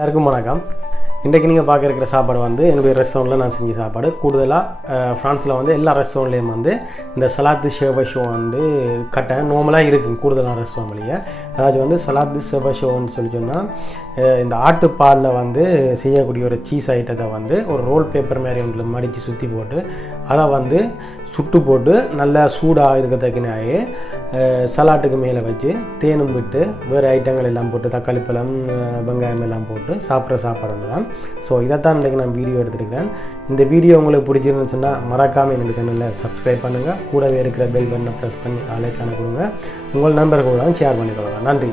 எல்லாருக்கும் வணக்கம். இன்றைக்கு நீங்கள் பார்க்க இருக்கிற சாப்பாடு வந்து என்னுடைய ரெஸ்டாரண்ட்டில் நான் செஞ்ச சாப்பாடு. கூடுதலாக ஃப்ரான்ஸில் வந்து எல்லா ரெஸ்டாரண்ட்லேயும் வந்து இந்த சலாத்து ஷேவ ஷோ வந்து கட்டாயம் நார்மலாக இருக்குது. கூடுதலான ரெஸ்டாரண்ட்லேயே அதாவது வந்து சலாத்து ஷேவ ஷோன்னு சொல்லி சொன்னால் இந்த ஆட்டுப்பாலில் வந்து செய்யக்கூடிய ஒரு சீஸ் ஐட்டத்தை வந்து ஒரு ரோல் பேப்பர் மாதிரி ஒன்றில் மடித்து சுற்றி போட்டு அதை வந்து சுட்டு போட்டு நல்லா சூடாக இருக்கத்தக்கினாயே சலாட்டுக்கு மேலே வச்சு தேனும் விட்டு வேறு ஐட்டங்கள் எல்லாம் போட்டு தக்காளி பழம் வெங்காயம் எல்லாம் போட்டு சாப்பிட்ற சாப்பாடு தான். ஸோ இதைத்தான் இன்றைக்கி நான் வீடியோ எடுத்துருக்கிறேன். இந்த வீடியோ உங்களுக்கு பிடிச்சிருந்துன்னு சொன்னால் மறக்காமல் என்னோடய சேனலில் சப்ஸ்கிரைப் பண்ணுங்கள். கூடவே இருக்கிற பெல் பட்டனை ப்ரெஸ் பண்ணி ஆலைக்கான கொடுங்க. உங்கள் நண்பர்களோட ஷேர் பண்ணிக்கொள்ளுங்க. நன்றி.